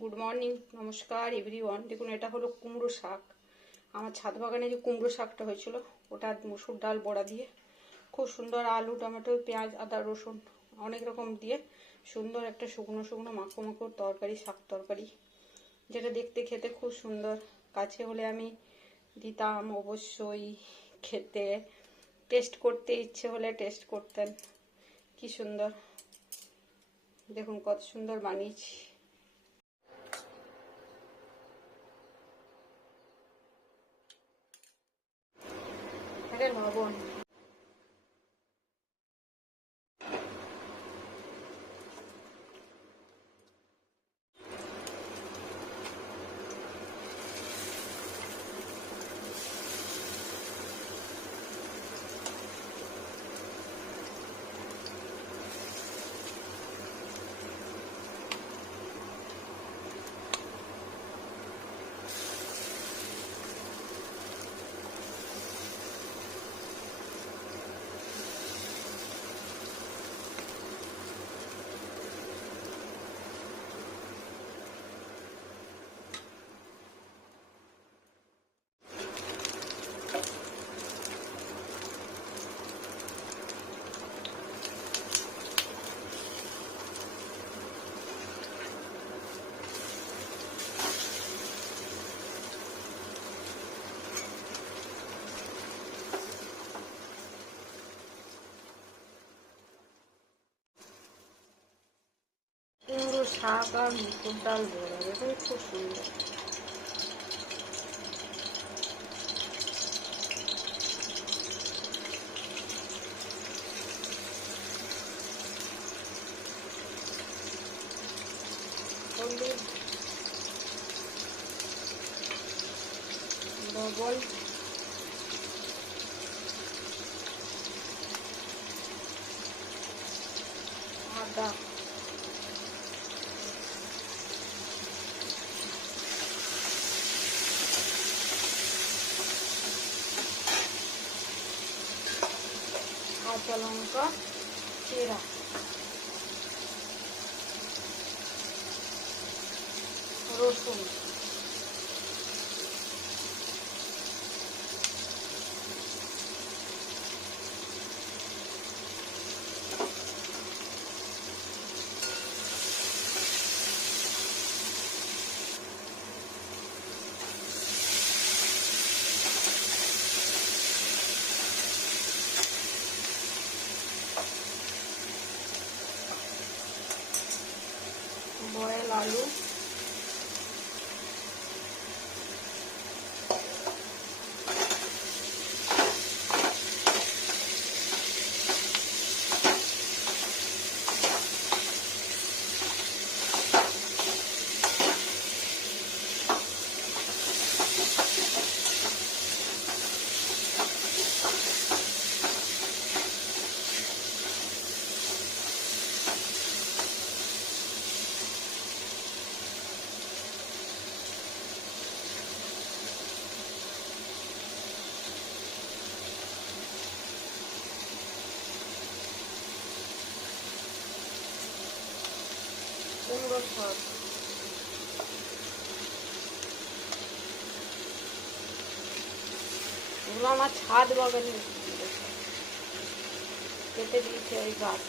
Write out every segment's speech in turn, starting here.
Good morning, নমস্কার everyone. দেখুন, এটা হলো কুমড়ো শাক। আমার ছাদ বাগানে যে কুমড়ো শাকটা হয়েছিল, ওটা মুসুর ডাল বড়া দিয়ে খুব সুন্দর আলু, টমেটো, পেঁয়াজ, আদা, রসুন অনেক রকম দিয়ে সুন্দর একটা শুকনো শুকনো মাখো মাখো তরকারি, শাক তরকারি, যেটা দেখতে খেতে খুব সুন্দর। কাছে হলে আমি দিতাম অবশ্যই খেতে, টেস্ট করতে ইচ্ছে হলে টেস্ট করতেন। কি সুন্দর, দেখুন কত সুন্দর বানিয়েছি। লবণ, কুমড়ো শাক আর মুসুর ডাল বড়া, দেখুন খুব সুন্দর। হলুদ, লবণ, আদা, কাঁচা লঙ্কা চেরা, রসুন, বয়েল আলু, কুমড়ো শাক। এগুলো আমার ছাদ বাগানে কেটে দিয়েছে ওই গাছ।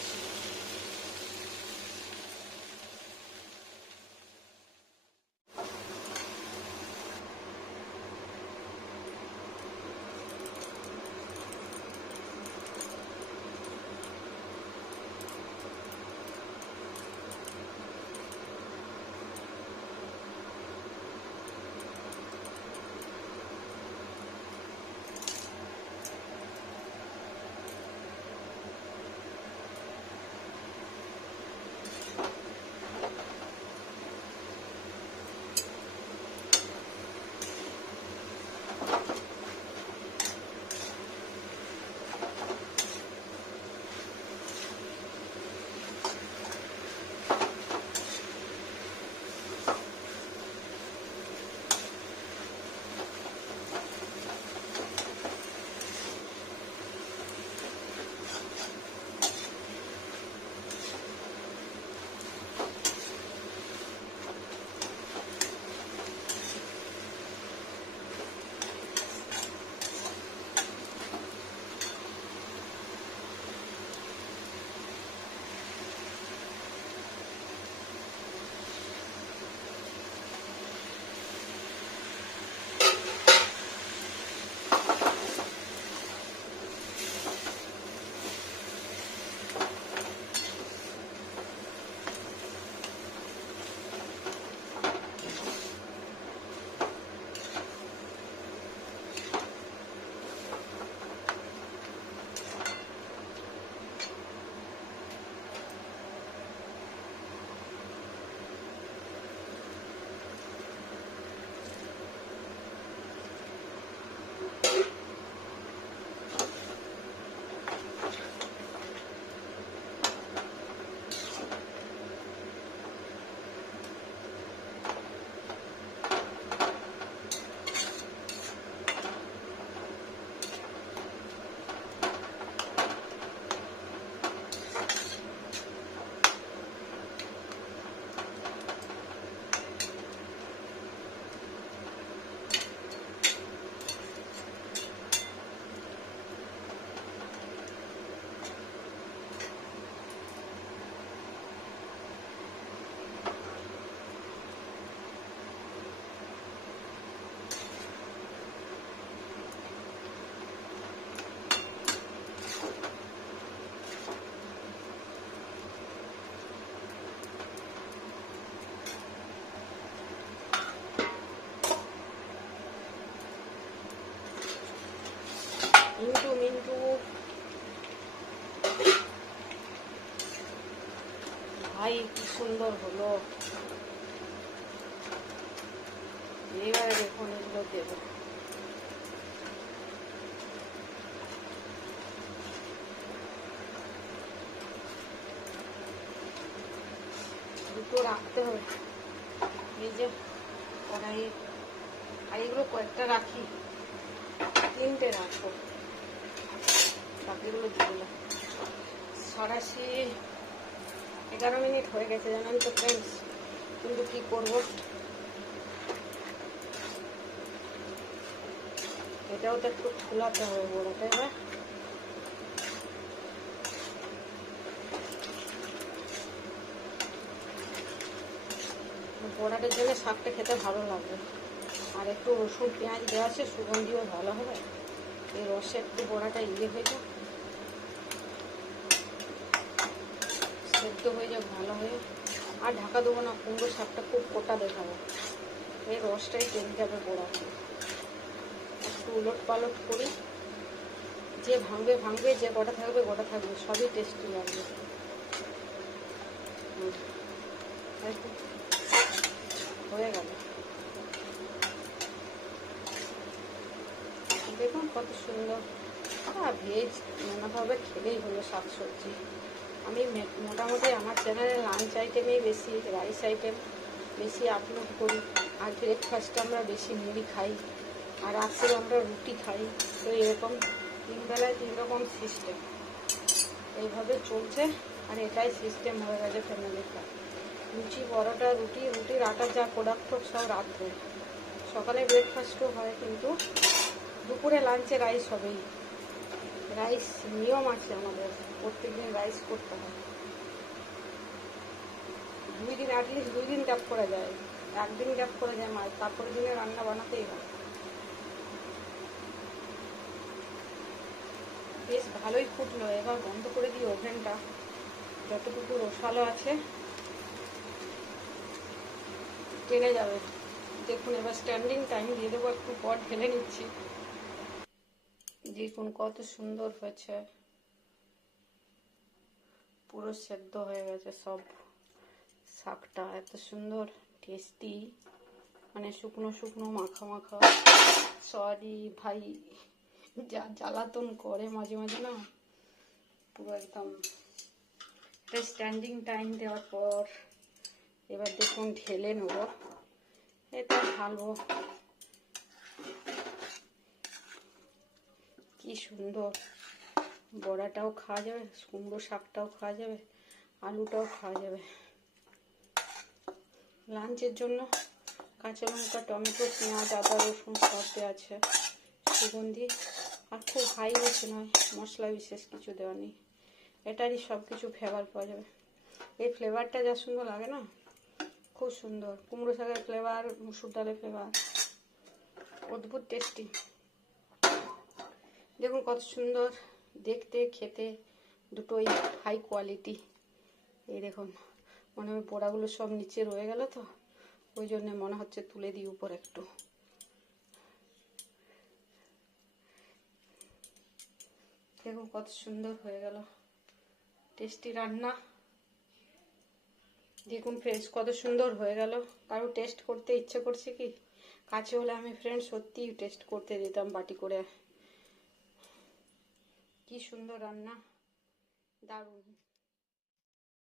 কি সুন্দর হলো। এবারে দেখুন এগুলো দেবো। দুটো রাখতে হবে, এই যে কড়াই, আর এগুলো কয়েকটা রাখি, 3টে রাখবো, বাকিগুলো দিয়ে দিলাম। 11 মিনিট হয়ে গেছে জানেন তো ফ্রেন্ডস, কিন্তু কি করবো, এটাও তো একটু খোলাতে হবে বড়াটা। এবার বড়াটার জন্য শাকটা খেতে ভালো লাগবে, আর একটু রসুন পেঁয়াজ দেওয়া আছে, সুগন্ধিও ভালো হবে। এই রসে একটু বড়াটা হয়ে যাক, সেদ্ধ হয়ে যাক ভালো হয়ে। আর ঢাকা দেবো না, কুমড়ো শাকটা খুব গোটা দেখাবো, এই রসটাই টেনে যাবে বড়াতে। একটু উলট পালট করি, যে ভাঙবে ভাঙবে, যে গোটা থাকবে গোটা থাকবে, সবই টেস্টি লাগবে। হয়ে গেল, দেখুন কত সুন্দর। ভেজ নানাভাবে খেলেই হলো শাকসবজি। আমি মোটামুটি আমার চ্যানেলে লাঞ্চ আইটেমেই বেশি, রাইস আইটেম বেশি আপলোড করি। আর ব্রেকফাস্টে আমরা বেশি মুড়ি খাই, আর রাত্রে আমরা রুটি খাই। তো এরকম 3 বেলায় 3 রকম সিস্টেম, এইভাবে চলছে। আর এটাই সিস্টেম হয়ে গেছে ফ্যামিলিটা। লুচি পরোটা, রুটির আটার যা প্রোডাক্ট হোক সব রাত্রে, সকালে ব্রেকফাস্টও হয়, কিন্তু দুপুরে লাঞ্চে রাইস হবেই। রাইস নিয়ম আছে আমাদের, প্রত্যেকদিন রাইস করতে হয়। 2 দিন অ্যাটলিস্ট 2 দিন গ্যাপ করা যায়, 1 দিন গ্যাপ করা যায়, মাছ তারপরে দিনে রান্না বানাতেই হয়। বেশ ভালোই ফুটলো, এবার বন্ধ করে দিই ওভেনটা। যতটুকু রসালো আছে টেনে যাবে। দেখুন এবার স্ট্যান্ডিং টাইম দিয়ে দেবো, একটু পর ঢেলে নিচ্ছি। দেখুন কত সুন্দর হয়েছে, পুরো সেদ্ধ হয়ে গেছে সব। শাকটা এত সুন্দর টেস্টি, মানে শুকনো শুকনো মাখা মাখা। সরি ভাই, যা জ্বালাতন করে মাঝে মাঝে না, পুরো একদম। স্ট্যান্ডিং টাইম দেওয়ার পর এবার দেখুন ঢেলে নেব, এটা ঢালবো। কি সুন্দর, বড়াটাও খাওয়া যাবে, কুমড়ো শাকটাও খাওয়া যাবে, আলুটাও খাওয়া যাবে। লাঞ্চের জন্য কাঁচা লঙ্কা, টমেটো, পেঁয়াজ, আদা, রসুন সব দেওয়া আছে, সুগন্ধি। আর খুব হাই বেশি নয়, মশলা বিশেষ কিছু দেওয়া নেই, এটারই সব কিছু ফ্লেভার পাওয়া যাবে। এই ফ্লেভারটা যা সুন্দর লাগে না, খুব সুন্দর। কুমড়ো শাকের ফ্লেভার, মুসুর ডালের ফ্লেভার, অদ্ভুত টেস্টি। দেখুন কত সুন্দর দেখতে, খেতে দুটোই হাই কোয়ালিটি। এই দেখুন, মনে হয় পোড়াগুলো সব নিচে রয়ে গেল, তো ওই জন্য মনে হচ্ছে তুলে দিই উপর একটু। দেখুন কত সুন্দর হয়ে গেল, টেস্টি রান্না। দেখুন ফ্রেন্ডস কত সুন্দর হয়ে গেল। কারো টেস্ট করতে ইচ্ছে করছে কি? কাছে হলে আমি ফ্রেন্ডস সত্যিই টেস্ট করতে দিতাম বাটি করে। কি সুন্দর রান্না, দারুণ।